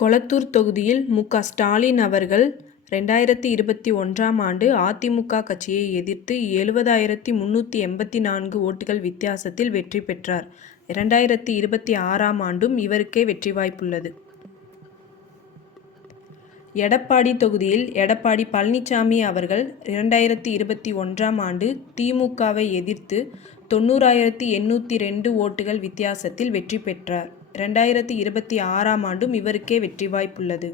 கொளத்தூர் தொகுதியில் மு. க. ஸ்டாலின் அவர்கள் ரெண்டாயிரத்தி இருபத்தி ஒன்றாம் ஆண்டு அதிமுக கட்சியை எதிர்த்து எழுபதாயிரத்தி முந்நூற்றி எண்பத்தி நான்கு ஓட்டுகள் வித்தியாசத்தில் வெற்றி பெற்றார். இரண்டாயிரத்தி இருபத்தி ஆறாம் ஆண்டும் இவருக்கே வெற்றி வாய்ப்புள்ளது. எடப்பாடி தொகுதியில் எடப்பாடி பழனிசாமி அவர்கள் இரண்டாயிரத்தி இருபத்தி ஒன்றாம் ஆண்டு திமுகவை எதிர்த்து தொண்ணூறாயிரத்தி எண்ணூற்றி ரெண்டு ஓட்டுகள் வித்தியாசத்தில் வெற்றி பெற்றார். இரண்டாயிரத்தி இருபத்தி ஆறாம் ஆண்டும் இவருக்கே வெற்றி வாய்ப்புள்ளது.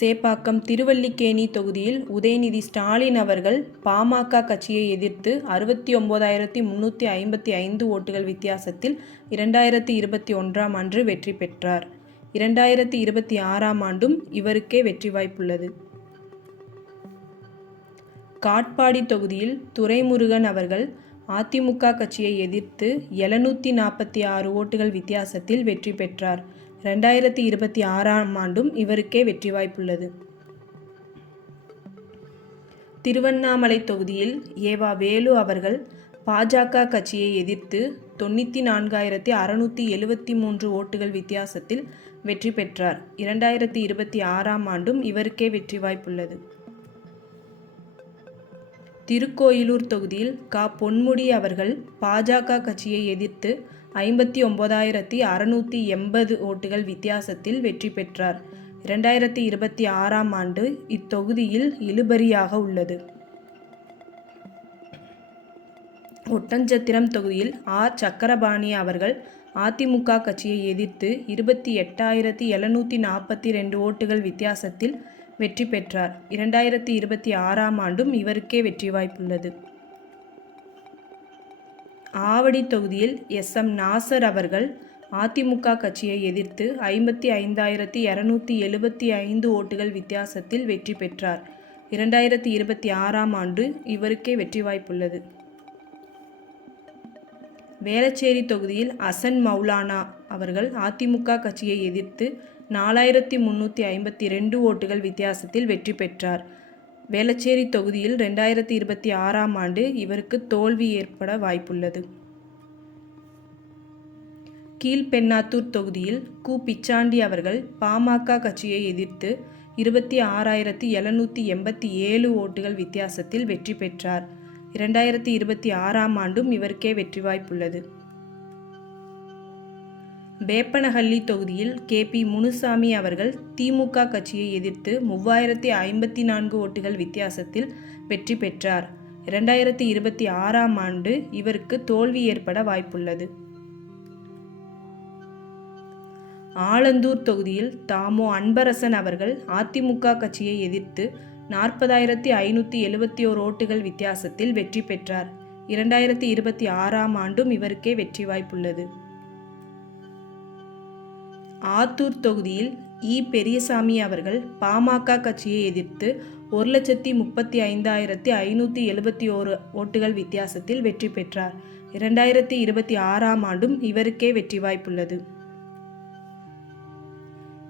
சேப்பாக்கம் திருவல்லிக்கேணி தொகுதியில் உதயநிதி ஸ்டாலின் அவர்கள் பாமக கட்சியை எதிர்த்து அறுபத்தி ஒன்பதாயிரத்தி முன்னூற்றி ஐம்பத்தி ஐந்து ஓட்டுகள் வித்தியாசத்தில் இரண்டாயிரத்தி இருபத்தி ஒன்றாம் ஆண்டு வெற்றி பெற்றார். இரண்டாயிரத்தி இருபத்தி ஆறாம் ஆண்டும் இவருக்கே வெற்றி வாய்ப்புள்ளது. காட்பாடி தொகுதியில் துரைமுருகன் அவர்கள் அதிமுக கட்சியை எதிர்த்து எழுநூற்றி நாற்பத்தி ஆறு ஓட்டுகள் வித்தியாசத்தில் வெற்றி பெற்றார். ரெண்டாயிரத்தி இருபத்தி ஆறாம் ஆண்டும் இவருக்கே வெற்றி வாய்ப்புள்ளது. திருவண்ணாமலை தொகுதியில் ஏவா வேலு அவர்கள் பாஜக கட்சியை எதிர்த்து தொண்ணூற்றி நான்காயிரத்தி அறுநூற்றி எழுபத்தி மூன்று ஓட்டுகள் வித்தியாசத்தில் வெற்றி பெற்றார். இரண்டாயிரத்தி இருபத்தி ஆறாம் ஆண்டும் இவருக்கே வெற்றி வாய்ப்புள்ளது. திருக்கோயிலூர் தொகுதியில் கா பொன்முடி அவர்கள் பாஜக கட்சியை எதிர்த்து ஐம்பத்தி ஒன்பதாயிரத்தி அறுநூற்றி எண்பது ஓட்டுகள் வித்தியாசத்தில் வெற்றி பெற்றார். இரண்டாயிரத்தி இருபத்தி ஆறாம் ஆண்டு இத்தொகுதியில் இழுபறியாக உள்ளது. ஒட்டஞ்சத்திரம் தொகுதியில் ஆர். சக்கரபாணி அவர்கள் அதிமுக கட்சியை எதிர்த்து இருபத்தி எட்டாயிரத்தி எழுநூற்றி நாற்பத்தி ரெண்டு ஓட்டுகள் வித்தியாசத்தில் வெற்றி பெற்றார். இரண்டாயிரத்தி இருபத்தி ஆறாம் ஆண்டும் இவருக்கே வெற்றி வாய்ப்புள்ளது. ஆவடி தொகுதியில் எஸ். எம். நாசர் அவர்கள் அதிமுக கட்சியை எதிர்த்து ஐம்பத்தி ஐந்தாயிரத்தி இரநூத்தி எழுபத்தி ஐந்து ஓட்டுகள் வித்தியாசத்தில் வெற்றி பெற்றார். இரண்டாயிரத்தி இருபத்தி ஆறாம் ஆண்டு இவருக்கே வெற்றி வாய்ப்புள்ளது. வேளச்சேரி தொகுதியில் அசன் மௌலானா அவர்கள் அதிமுக கட்சியை எதிர்த்து நாலாயிரத்தி முந்நூற்றி ஐம்பத்தி ரெண்டு ஓட்டுகள் வித்தியாசத்தில் வெற்றி பெற்றார். வேளச்சேரி தொகுதியில் ரெண்டாயிரத்தி இருபத்தி ஆறாம் ஆண்டு இவருக்கு தோல்வி ஏற்பட வாய்ப்புள்ளது. கீழ்பென்னாத்தூர் தொகுதியில் கு. பிச்சாண்டி அவர்கள் பாமக கட்சியை எதிர்த்து இருபத்தி ஆறாயிரத்தி எழுநூற்றி எண்பத்தி ஏழு ஓட்டுகள் வித்தியாசத்தில் வெற்றி பெற்றார். இரண்டாயிரத்தி இருபத்தி ஆறாம் ஆண்டும் இவருக்கே வெற்றி வாய்ப்புள்ளது. வேப்பனஹள்ளி தொகுதியில் கே. பி. முனுசாமி அவர்கள் திமுக கட்சியை எதிர்த்து மூவாயிரத்தி ஐம்பத்தி நான்கு ஓட்டுகள் வித்தியாசத்தில் வெற்றி பெற்றார். இரண்டாயிரத்தி இருபத்தி ஆறாம் ஆண்டு இவருக்கு தோல்வி ஏற்பட வாய்ப்புள்ளது. ஆலந்தூர் தொகுதியில் தாமோ அன்பரசன் அவர்கள் அதிமுக கட்சியை எதிர்த்து நாற்பதாயிரத்தி ஐநூற்றி எழுபத்தி ஓர் ஓட்டுகள் வித்தியாசத்தில் வெற்றி பெற்றார். இரண்டாயிரத்தி இருபத்தி ஆறாம் ஆண்டும் இவருக்கே வெற்றி வாய்ப்புள்ளது. ஆத்தூர் தொகுதியில் இ. பெரியசாமி அவர்கள் பாமக கட்சியை எதிர்த்து ஒரு லட்சத்தி முப்பத்தி ஐந்தாயிரத்தி ஐநூற்றி எழுபத்தி ஓரு ஓட்டுகள் வித்தியாசத்தில் வெற்றி பெற்றார். இரண்டாயிரத்தி இருபத்தி ஆறாம் ஆண்டும் இவருக்கே வெற்றி வாய்ப்புள்ளது.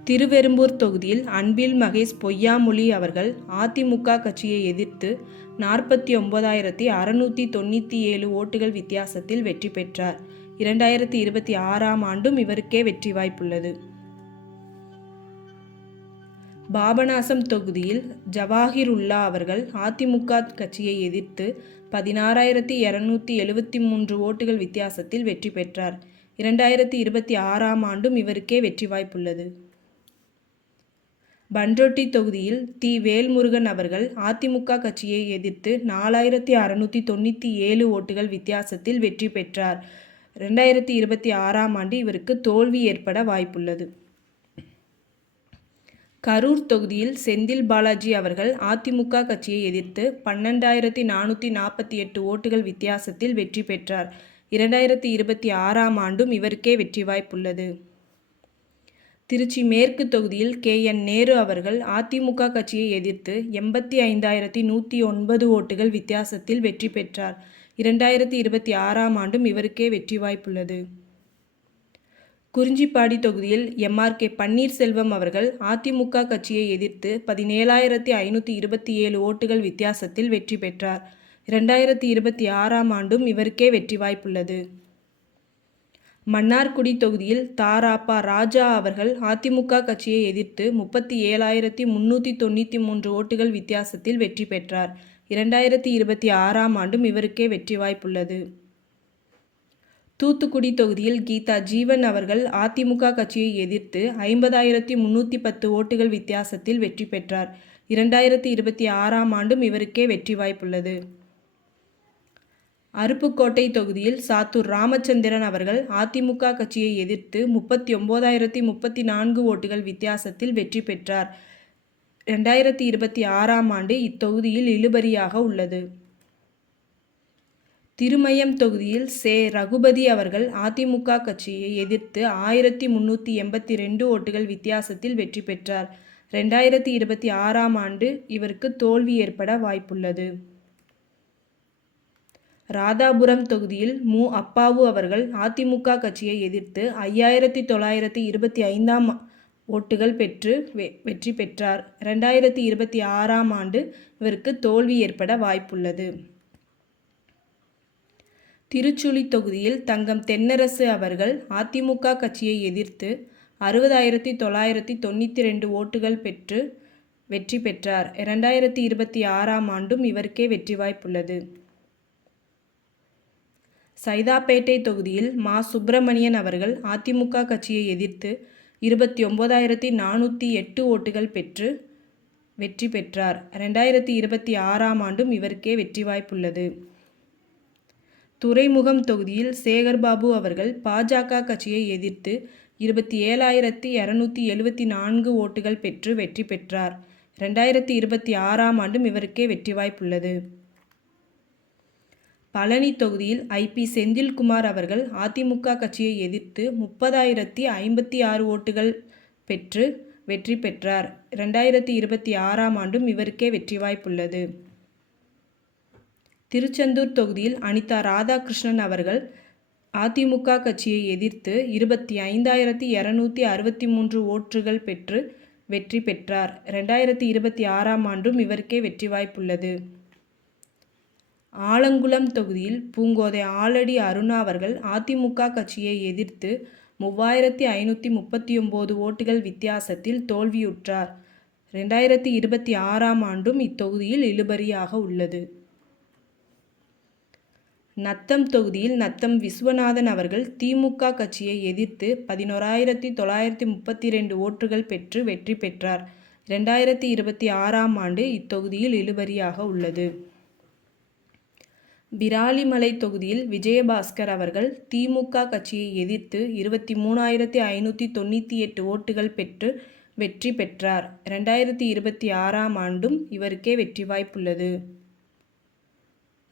திருவெறும்பூர் தொகுதியில் அன்பில் மகேஷ் பொய்யாமொழி அவர்கள் அதிமுக கட்சியை எதிர்த்து நாற்பத்தி ஒன்பதாயிரத்தி அறுநூற்றி தொண்ணூற்றி ஏழு ஓட்டுகள் வித்தியாசத்தில் வெற்றி பெற்றார். இரண்டாயிரத்தி இருபத்தி ஆறாம் ஆண்டும் இவருக்கே வெற்றி வாய்ப்புள்ளது. பாபநாசம் தொகுதியில் ஜவாஹிருல்லா அவர்கள் அதிமுக கட்சியை எதிர்த்து பதினாறாயிரத்தி இரநூத்தி எழுபத்தி மூன்று ஓட்டுகள் வித்தியாசத்தில் வெற்றி பெற்றார். இரண்டாயிரத்தி இருபத்தி ஆறாம் ஆண்டும் இவருக்கே வெற்றி வாய்ப்புள்ளது. பண்ரொட்டி தொகுதியில் தி. வேல்முருகன் அவர்கள் அதிமுக கட்சியை எதிர்த்து நாலாயிரத்தி அறுநூற்றி தொண்ணூற்றி ஏழு ஓட்டுகள் வித்தியாசத்தில் வெற்றி பெற்றார். ரெண்டாயிரத்தி இருபத்தி ஆறாம் ஆண்டு இவருக்கு தோல்வி ஏற்பட வாய்ப்புள்ளது. கரூர் தொகுதியில் செந்தில் பாலாஜி அவர்கள் அதிமுக கட்சியை எதிர்த்து பன்னெண்டாயிரத்தி நானூற்றி நாற்பத்தி எட்டு ஓட்டுகள் வித்தியாசத்தில் வெற்றி பெற்றார். இரண்டாயிரத்தி இருபத்தி ஆறாம் ஆண்டும் இவருக்கே வெற்றி வாய்ப்புள்ளது. திருச்சி மேற்கு தொகுதியில் கே. என். நேரு அவர்கள் அதிமுக கட்சியை எதிர்த்து எண்பத்தி ஐந்தாயிரத்தி நூற்றி ஒன்பது ஓட்டுகள் வித்தியாசத்தில் வெற்றி பெற்றார். இரண்டாயிரத்தி இருபத்தி ஆறாம் ஆண்டும் இவருக்கே வெற்றி வாய்ப்புள்ளது. குறிஞ்சிப்பாடி தொகுதியில் எம்ஆர் கே. பன்னீர்செல்வம் அவர்கள் அதிமுக கட்சியை எதிர்த்து பதினேழாயிரத்தி ஐநூற்றி இருபத்தி ஏழு ஓட்டுகள் வித்தியாசத்தில் வெற்றி பெற்றார். இரண்டாயிரத்தி இருபத்தி ஆறாம் ஆண்டும் இவருக்கே வெற்றி வாய்ப்புள்ளது. மன்னார்குடி தொகுதியில் தாராப்பா ராஜா அவர்கள் அதிமுக கட்சியை எதிர்த்து முப்பத்தி ஏழாயிரத்தி முன்னூற்றி தொண்ணூற்றி மூன்று ஓட்டுகள் வித்தியாசத்தில் வெற்றி பெற்றார். இரண்டாயிரத்தி இருபத்தி ஆறாம் ஆண்டும் இவருக்கே வெற்றி வாய்ப்புள்ளது. தூத்துக்குடி தொகுதியில் கீதா ஜீவன் அவர்கள் அதிமுக கட்சியை எதிர்த்து ஐம்பதாயிரத்தி முன்னூற்றி பத்து ஓட்டுகள் வித்தியாசத்தில் வெற்றி பெற்றார். இரண்டாயிரத்தி இருபத்தி ஆறாம் ஆண்டும் இவருக்கே வெற்றி வாய்ப்புள்ளது. அருப்புக்கோட்டை தொகுதியில் சாத்தூர் ராமச்சந்திரன் அவர்கள் அதிமுக கட்சியை எதிர்த்து முப்பத்தி ஒன்பதாயிரத்தி முப்பத்தி நான்கு ஓட்டுகள் வித்தியாசத்தில் வெற்றி பெற்றார். ரெண்டாயிரத்தி இருபத்தி ஆறாம் ஆண்டு இத்தொகுதியில் இழுபறியாக உள்ளது. திருமயம் தொகுதியில் செ. ரகுபதி அவர்கள் அதிமுக கட்சியை எதிர்த்து ஆயிரத்தி முன்னூற்றி எண்பத்தி ரெண்டு ஓட்டுகள் வித்தியாசத்தில் வெற்றி பெற்றார். ரெண்டாயிரத்தி இருபத்தி ஆறாம் ஆண்டு இவருக்கு தோல்வி ஏற்பட வாய்ப்புள்ளது. ராதாபுரம் தொகுதியில் மு. அப்பாவு அவர்கள் அதிமுக கட்சியை எதிர்த்து ஐயாயிரத்தி தொள்ளாயிரத்தி இருபத்தி ஐந்தாம் ஓட்டுகள் பெற்று வெற்றி பெற்றார். இரண்டாயிரத்தி இருபத்தி ஆறாம் ஆண்டு இவருக்கு தோல்வி ஏற்பட வாய்ப்புள்ளது. திருச்சுழி தொகுதியில் தங்கம் தென்னரசு அவர்கள் அதிமுக கட்சியை எதிர்த்து அறுபதாயிரத்தி தொள்ளாயிரத்தி தொண்ணூற்றி ரெண்டு ஓட்டுகள் பெற்று வெற்றி பெற்றார். இரண்டாயிரத்தி இருபத்தி ஆறாம் ஆண்டும் இவருக்கே வெற்றி வாய்ப்புள்ளது. சைதாப்பேட்டை தொகுதியில் மா. சுப்பிரமணியன் அவர்கள் அதிமுக கட்சியை எதிர்த்து இருபத்தி ஒம்போதாயிரத்தி நானூற்றி எட்டு ஓட்டுகள் பெற்று வெற்றி பெற்றார். ரெண்டாயிரத்தி இருபத்தி ஆறாம் ஆண்டும் இவருக்கே வெற்றி வாய்ப்புள்ளது. துறைமுகம் தொகுதியில் சேகர்பாபு அவர்கள் பாஜக கட்சியை எதிர்த்து இருபத்தி ஏழாயிரத்தி இரநூத்தி எழுபத்தி நான்கு ஓட்டுகள் பெற்று வெற்றி பெற்றார். ரெண்டாயிரத்தி இருபத்தி ஆறாம் ஆண்டும் இவருக்கே வெற்றி வாய்ப்புள்ளது. பழனி தொகுதியில் ஐபி செந்தில்குமார் அவர்கள் அதிமுக கட்சியை எதிர்த்து முப்பதாயிரத்தி ஐம்பத்தி ஆறு ஓட்டுகள் பெற்று வெற்றி பெற்றார். இரண்டாயிரத்தி இருபத்தி ஆறாம் ஆண்டும் இவருக்கே வெற்றி வாய்ப்புள்ளது. திருச்செந்தூர் தொகுதியில் அனிதா ராதாகிருஷ்ணன் அவர்கள் அதிமுக கட்சியை எதிர்த்து இருபத்தி ஐந்தாயிரத்தி இரநூத்தி அறுபத்தி மூன்று ஓட்டுகள் பெற்று வெற்றி பெற்றார். இரண்டாயிரத்தி இருபத்தி ஆறாம் ஆண்டும் இவருக்கே வெற்றி வாய்ப்புள்ளது. ஆலங்குளம் தொகுதியில் பூங்கோதை ஆலடி அருணா அவர்கள் அதிமுக கட்சியை எதிர்த்து மூவாயிரத்தி ஐநூற்றி முப்பத்தி ஒம்பது ஓட்டுகள் வித்தியாசத்தில் தோல்வியுற்றார். ரெண்டாயிரத்தி இருபத்தி ஆறாம் ஆண்டும் இத்தொகுதியில் இழுபறியாக உள்ளது. நத்தம் தொகுதியில் நத்தம் விஸ்வநாதன் அவர்கள் திமுக கட்சியை எதிர்த்து பதினோராயிரத்தி தொள்ளாயிரத்தி முப்பத்தி ரெண்டு ஓட்டுகள் பெற்று வெற்றி பெற்றார். ரெண்டாயிரத்தி இருபத்தி ஆறாம் ஆண்டு இத்தொகுதியில் இழுபறியாக உள்ளது. விராலிமலை தொகுதியில் விஜயபாஸ்கர் அவர்கள் திமுக கட்சியை எதிர்த்து இருபத்தி மூணாயிரத்தி ஐநூற்றி தொண்ணூற்றி எட்டு ஓட்டுகள் பெற்று வெற்றி பெற்றார். ரெண்டாயிரத்தி இருபத்தி ஆறாம் ஆண்டும் இவருக்கே வெற்றி வாய்ப்புள்ளது.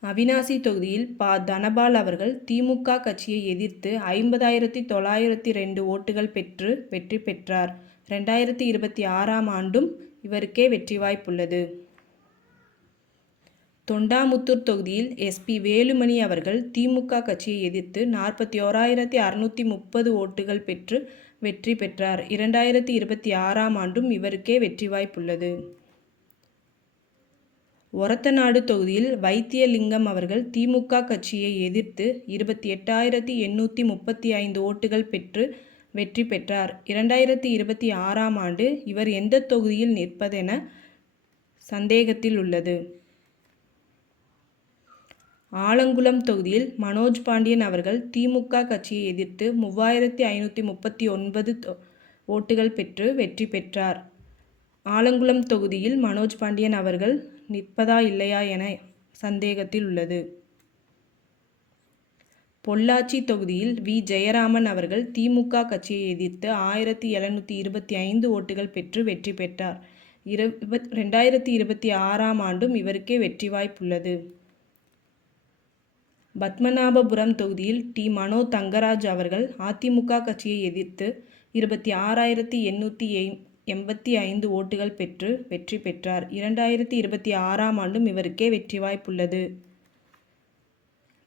அவினாசி தொகுதியில் ப. தனபால் அவர்கள் திமுக கட்சியை எதிர்த்து ஐம்பதாயிரத்தி தொள்ளாயிரத்தி ரெண்டு ஓட்டுகள் பெற்று வெற்றி பெற்றார். ரெண்டாயிரத்தி இருபத்தி ஆறாம் ஆண்டும் இவருக்கே வெற்றி வாய்ப்புள்ளது. தொண்டாமுத்தூர் தொகுதியில் எஸ்பி வேலுமணி அவர்கள் திமுக கட்சியை எதிர்த்து நாற்பத்தி ஓராயிரத்தி அறுநூற்றி முப்பது ஓட்டுகள் பெற்று வெற்றி பெற்றார். இரண்டாயிரத்தி இருபத்தி ஆறாம் ஆண்டும் இவருக்கே வெற்றி வாய்ப்புள்ளது. ஒரத்தநாடு தொகுதியில் வைத்தியலிங்கம் அவர்கள் திமுக கட்சியை எதிர்த்து இருபத்தி எட்டாயிரத்தி எண்ணூற்றி முப்பத்தி ஐந்து ஓட்டுகள் பெற்று வெற்றி பெற்றார். இரண்டாயிரத்தி இருபத்தி ஆறாம் ஆண்டு இவர் எந்த தொகுதியில் நிற்பதென சந்தேகத்தில் உள்ளது. ஆலங்குளம் தொகுதியில் மனோஜ் பாண்டியன் அவர்கள் திமுக கட்சியை எதிர்த்து மூவாயிரத்தி ஐநூற்றி முப்பத்தி ஒன்பது ஓட்டுகள் பெற்று வெற்றி பெற்றார். ஆலங்குளம் தொகுதியில் மனோஜ் பாண்டியன் அவர்கள் நிற்பதா இல்லையா என சந்தேகத்தில் உள்ளது. பொள்ளாச்சி தொகுதியில் வி. ஜெயராமன் அவர்கள் திமுக கட்சியை எதிர்த்து ஆயிரத்தி எழுநூற்றி இருபத்தி ஐந்து ஓட்டுகள் பெற்று வெற்றி பெற்றார். இரண்டாயிரத்தி இருபத்தி ஆறாம் ஆண்டும் இவருக்கே வெற்றி வாய்ப்புள்ளது. பத்மநாபபுரம் தொகுதியில் டி. மனோ தங்கராஜ் அவர்கள் அதிமுக கட்சியை எதிர்த்து இருபத்தி ஆறாயிரத்தி எண்ணூற்றி எண்பத்தி ஐந்து ஓட்டுகள் பெற்று வெற்றி பெற்றார். இரண்டாயிரத்தி இருபத்தி ஆறாம் ஆண்டும் இவருக்கே வெற்றி வாய்ப்புள்ளது.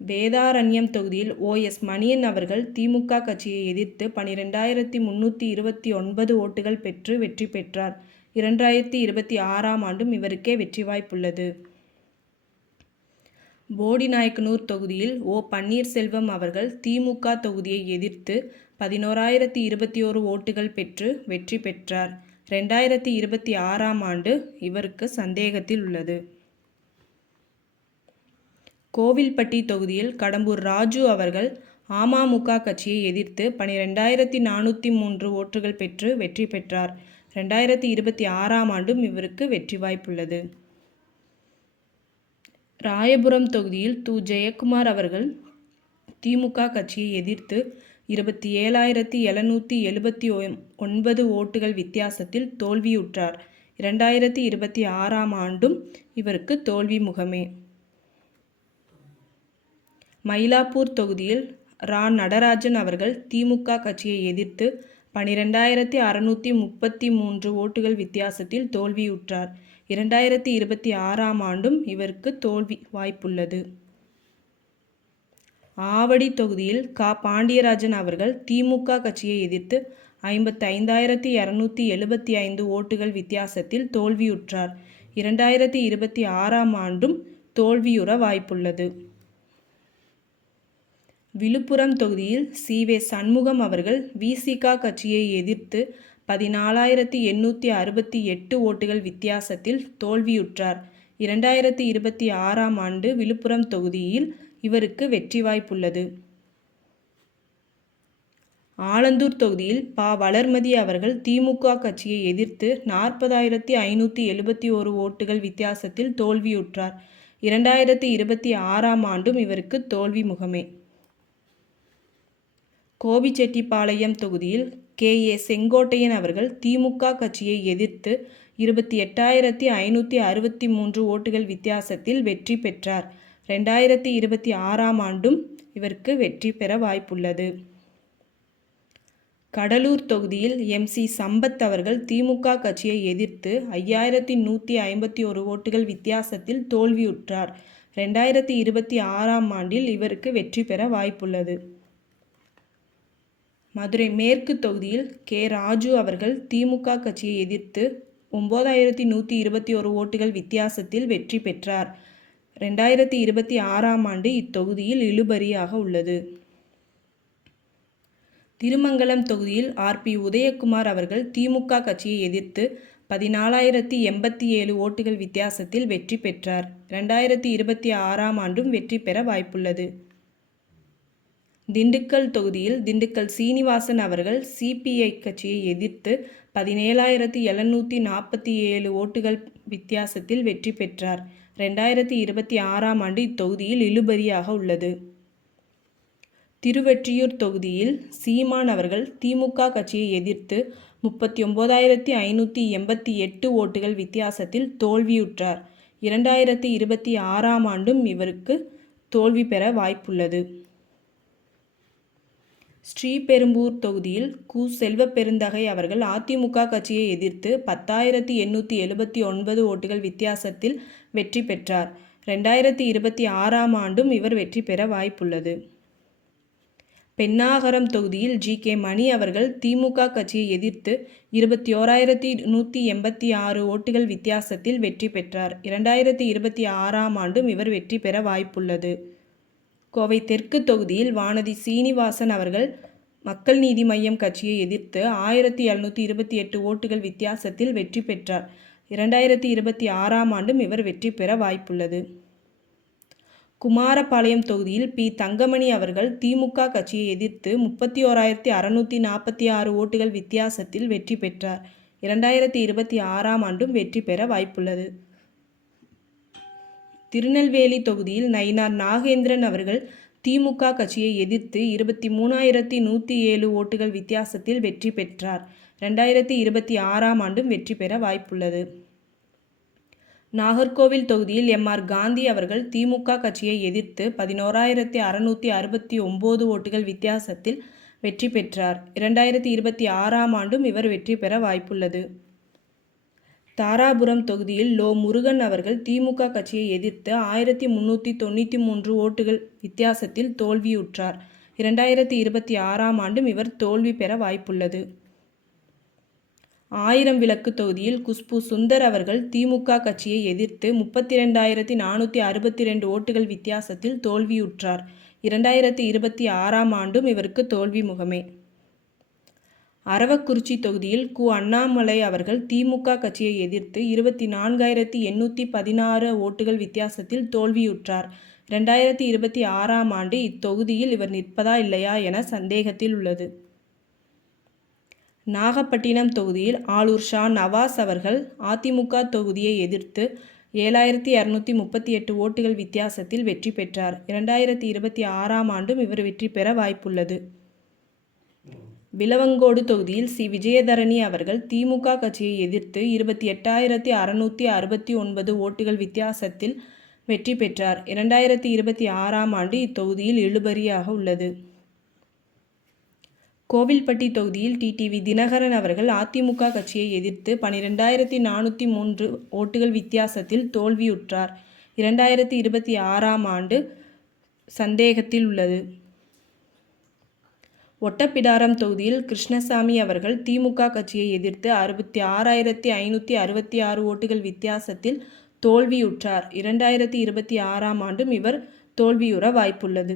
வேதாரண்யம் தொகுதியில் ஓ. எஸ். மணியன் அவர்கள் திமுக கட்சியை எதிர்த்து பனிரெண்டாயிரத்தி முன்னூற்றி இருபத்தி ஒன்பது ஓட்டுகள் பெற்று வெற்றி பெற்றார். இரண்டாயிரத்தி இருபத்தி ஆறாம் ஆண்டும் இவருக்கே வெற்றி வாய்ப்புள்ளது. போடிநாயக்கனூர் தொகுதியில் ஓ பன்னீர்செல்வம் அவர்கள் திமுக தொகுதியை எதிர்த்து பதினோராயிரத்தி இருபத்தி ஓரு ஓட்டுகள் பெற்று வெற்றி பெற்றார். ரெண்டாயிரத்தி இருபத்தி ஆறாம் ஆண்டு இவருக்கு சந்தேகத்தில் உள்ளது. கோவில்பட்டி தொகுதியில் கடம்பூர் ராஜு அவர்கள் அமமுக கட்சியை எதிர்த்து பனிரெண்டாயிரத்தி நானூற்றி மூன்று ஓட்டுகள் பெற்று வெற்றி பெற்றார். ரெண்டாயிரத்தி இருபத்தி ஆறாம் ஆண்டும் இவருக்கு வெற்றி வாய்ப்புள்ளது. ராயபுரம் தொகுதியில் து. ஜெயக்குமார் அவர்கள் திமுக கட்சியை எதிர்த்து இருபத்தி ஏழாயிரத்தி எழுநூற்றி எழுபத்தி ஒன்பது ஓட்டுகள் வித்தியாசத்தில் தோல்வியுற்றார். இரண்டாயிரத்தி இருபத்தி ஆறாம் ஆண்டும் இவருக்கு தோல்வி முகமே. மயிலாப்பூர் தொகுதியில் ரா. நடராஜன் அவர்கள் திமுக கட்சியை எதிர்த்து பனிரெண்டாயிரத்தி அறுநூற்றி முப்பத்தி மூன்று ஓட்டுகள் வித்தியாசத்தில் தோல்வியுற்றார். இரண்டாயிரத்தி இருபத்தி ஆறாம் ஆண்டும் இவருக்கு தோல்வி வாய்ப்புள்ளது. ஆவடி தொகுதியில் கா பாண்டியராஜன் அவர்கள் திமுக கட்சியை எதிர்த்து ஐம்பத்தி ஐந்தாயிரத்தி இரநூத்தி எழுபத்தி ஐந்து ஓட்டுகள் வித்தியாசத்தில் தோல்வியுற்றார். இரண்டாயிரத்தி இருபத்தி ஆறாம் ஆண்டும் தோல்வியுற வாய்ப்புள்ளது. விழுப்புரம் தொகுதியில் சி. வே. சண்முகம் அவர்கள் விசிகா கட்சியை எதிர்த்து பதினாலாயிரத்தி எண்ணூற்றி அறுபத்தி எட்டு ஓட்டுகள் வித்தியாசத்தில் தோல்வியுற்றார். இரண்டாயிரத்தி இருபத்தி ஆறாம் ஆண்டு விழுப்புரம் தொகுதியில் இவருக்கு வெற்றி வாய்ப்புள்ளது. ஆலந்தூர் தொகுதியில் பா வளர்மதி அவர்கள் திமுக கட்சியை எதிர்த்து நாற்பதாயிரத்தி ஐநூற்றி எழுபத்தி ஒரு ஓட்டுகள் வித்தியாசத்தில் தோல்வியுற்றார். இரண்டாயிரத்தி இருபத்தி ஆறாம் ஆண்டும் இவருக்கு தோல்வி முகமே. கோபிச்செட்டிப்பாளையம் தொகுதியில் கே. ஏ. செங்கோட்டையன் அவர்கள் திமுக கட்சியை எதிர்த்து இருபத்தி எட்டாயிரத்தி ஐநூற்றி அறுபத்தி மூன்று ஓட்டுகள் வித்தியாசத்தில் வெற்றி பெற்றார். ரெண்டாயிரத்தி இருபத்தி ஆறாம் ஆண்டும் இவருக்கு வெற்றி பெற வாய்ப்புள்ளது. கடலூர் தொகுதியில் எம். சி. சம்பத் அவர்கள் திமுக கட்சியை எதிர்த்து ஐயாயிரத்தி நூற்றி ஐம்பத்தி ஒரு ஓட்டுகள் வித்தியாசத்தில் தோல்வியுற்றார். ரெண்டாயிரத்தி இருபத்தி ஆறாம் ஆண்டில் இவருக்கு வெற்றி பெற வாய்ப்புள்ளது. மதுரை மேற்கு தொகுதியில் கே. ராஜு அவர்கள் திமுக கட்சியை எதிர்த்து ஒம்போதாயிரத்தி நூற்றி இருபத்தி ஒரு ஓட்டுகள் வித்தியாசத்தில் வெற்றி பெற்றார். ரெண்டாயிரத்தி இருபத்தி ஆறாம் ஆண்டு இத்தொகுதியில் இழுபறியாக உள்ளது. திருமங்கலம் தொகுதியில் ஆர். பி. உதயகுமார் அவர்கள் திமுக கட்சியை எதிர்த்து பதினாலாயிரத்தி எண்பத்தி ஏழு ஓட்டுகள் வித்தியாசத்தில் வெற்றி பெற்றார். ரெண்டாயிரத்தி இருபத்தி ஆறாம் ஆண்டும் வெற்றி பெற வாய்ப்புள்ளது. திண்டுக்கல் தொகுதியில் திண்டுக்கல் சீனிவாசன் அவர்கள் சிபிஐ கட்சியை எதிர்த்து பதினேழாயிரத்தி எழுநூற்றி நாற்பத்தி ஏழு ஓட்டுகள் வித்தியாசத்தில் வெற்றி பெற்றார். ரெண்டாயிரத்தி இருபத்தி ஆறாம் ஆண்டு இத்தொகுதியில் இழுபறியாக உள்ளது. திருவெற்றியூர் தொகுதியில் சீமான் அவர்கள் திமுக கட்சியை எதிர்த்து முப்பத்தி ஒன்பதாயிரத்தி ஐநூற்றி எண்பத்தி எட்டு ஓட்டுகள் வித்தியாசத்தில் தோல்வியுற்றார். இரண்டாயிரத்தி இருபத்தி ஆறாம் ஆண்டும் இவருக்கு தோல்வி பெற வாய்ப்புள்ளது. ஸ்ரீபெரும்பூர் தொகுதியில் கு. செல்வப்பெருந்தகை அவர்கள் அதிமுக கட்சியை எதிர்த்து பத்தாயிரத்தி எண்ணூற்றி எழுபத்தி ஒன்பது ஓட்டுகள் வித்தியாசத்தில் வெற்றி பெற்றார். ரெண்டாயிரத்தி இருபத்தி ஆறாம் ஆண்டும் இவர் வெற்றி பெற வாய்ப்புள்ளது. பென்னாகரம் தொகுதியில் ஜி. கே. மணி அவர்கள் திமுக கட்சியை எதிர்த்து இருபத்தி ஓராயிரத்தி நூற்றி எண்பத்தி ஆறு ஓட்டுகள் வித்தியாசத்தில் வெற்றி பெற்றார். இரண்டாயிரத்தி இருபத்தி ஆறாம் ஆண்டும் இவர் வெற்றி பெற வாய்ப்புள்ளது. கோவை தெற்கு தொகுதியில் வானதி சீனிவாசன் அவர்கள் மக்கள் நீதி மய்யம் கட்சியை எதிர்த்து ஆயிரத்தி எழுநூற்றி இருபத்தி எட்டு ஓட்டுகள் வித்தியாசத்தில் வெற்றி பெற்றார். இரண்டாயிரத்தி இருபத்தி ஆறாம் ஆண்டும் இவர் வெற்றி பெற வாய்ப்புள்ளது. குமாரபாளையம் தொகுதியில் பி. தங்கமணி அவர்கள் திமுக கட்சியை எதிர்த்து முப்பத்தி ஓராயிரத்தி அறுநூற்றி நாற்பத்தி ஆறு ஓட்டுகள் வித்தியாசத்தில் வெற்றி பெற்றார். இரண்டாயிரத்தி இருபத்தி ஆறாம் ஆண்டும் வெற்றி பெற வாய்ப்புள்ளது. திருநெல்வேலி தொகுதியில் நயினார் நாகேந்திரன் அவர்கள் திமுக கட்சியை எதிர்த்து இருபத்தி மூணாயிரத்தி நூற்றி ஏழு ஓட்டுகள் வித்தியாசத்தில் வெற்றி பெற்றார். ரெண்டாயிரத்தி இருபத்தி ஆறாம் ஆண்டும் வெற்றி பெற வாய்ப்புள்ளது. நாகர்கோவில் தொகுதியில் எம். ஆர். காந்தி அவர்கள் திமுக கட்சியை எதிர்த்து பதினோராயிரத்தி அறுநூற்றி அறுபத்தி ஒம்பது ஓட்டுகள் வித்தியாசத்தில் வெற்றி பெற்றார். இரண்டாயிரத்தி இருபத்தி ஆறாம் ஆண்டும் இவர் வெற்றி பெற வாய்ப்புள்ளது. தாராபுரம் தொகுதியில் லோ. முருகன் அவர்கள் திமுக கட்சியை எதிர்த்து ஆயிரத்தி முன்னூற்றி தொண்ணூற்றி மூன்று ஓட்டுகள் வித்தியாசத்தில் தோல்வியுற்றார். இரண்டாயிரத்தி இருபத்தி ஆறாம் ஆண்டும் இவர் தோல்வி பெற வாய்ப்புள்ளது. ஆயிரம் விளக்கு தொகுதியில் குஷ்பு சுந்தர் அவர்கள் திமுக கட்சியை எதிர்த்து முப்பத்தி ரெண்டாயிரத்தி நானூற்றி அறுபத்தி ரெண்டு ஓட்டுகள் வித்தியாசத்தில் தோல்வியுற்றார் இரண்டாயிரத்தி இருபத்தி ஆறாம் ஆண்டும் இவருக்கு தோல்வி முகமே அரவக்குறிச்சி தொகுதியில் கு. அண்ணாமலை அவர்கள் திமுக கட்சியை எதிர்த்து இருபத்தி நான்காயிரத்தி எண்ணூற்றி பதினாறு ஓட்டுகள் வித்தியாசத்தில் தோல்வியுற்றார். ரெண்டாயிரத்தி இருபத்தி ஆறாம் ஆண்டு இத்தொகுதியில் இவர் நிற்பதா இல்லையா என சந்தேகத்தில் உள்ளது. நாகப்பட்டினம் தொகுதியில் ஆலூர் ஷா நவாஸ் அவர்கள் அதிமுக தொகுதியை எதிர்த்து ஏழாயிரத்தி இரநூத்தி முப்பத்தி எட்டு ஓட்டுகள் வித்தியாசத்தில் வெற்றி பெற்றார். இரண்டாயிரத்தி இருபத்தி ஆறாம் ஆண்டும் இவர் வெற்றி பெற வாய்ப்புள்ளது. விலவங்கோடு தொகுதியில் சி. விஜயதரணி அவர்கள் திமுக கட்சியை எதிர்த்து இருபத்தி எட்டாயிரத்தி அறுநூற்றி அறுபத்தி ஒன்பது ஓட்டுகள் வித்தியாசத்தில் வெற்றி பெற்றார். இரண்டாயிரத்தி இருபத்தி ஆறாம் ஆண்டு இத்தொகுதியில் இழுபறியாக உள்ளது. கோவில்பட்டி தொகுதியில் டிடிவி தினகரன் அவர்கள் அதிமுக கட்சியை எதிர்த்து பனிரெண்டாயிரத்தி நானூற்றி மூன்று ஓட்டுகள் வித்தியாசத்தில் தோல்வியுற்றார். இரண்டாயிரத்தி இருபத்தி ஆறாம் ஆண்டு சந்தேகத்தில் உள்ளது. ஒட்டப்பிடாரம் தொகுதியில் கிருஷ்ணசாமி அவர்கள் திமுக கட்சியை எதிர்த்து அறுபத்தி ஆறாயிரத்தி ஐநூற்றி அறுபத்தி ஆறு ஓட்டுகள் வித்தியாசத்தில் தோல்வியுற்றார். இரண்டாயிரத்தி இருபத்தி ஆறாம் ஆண்டும் இவர் தோல்வியுற வாய்ப்புள்ளது.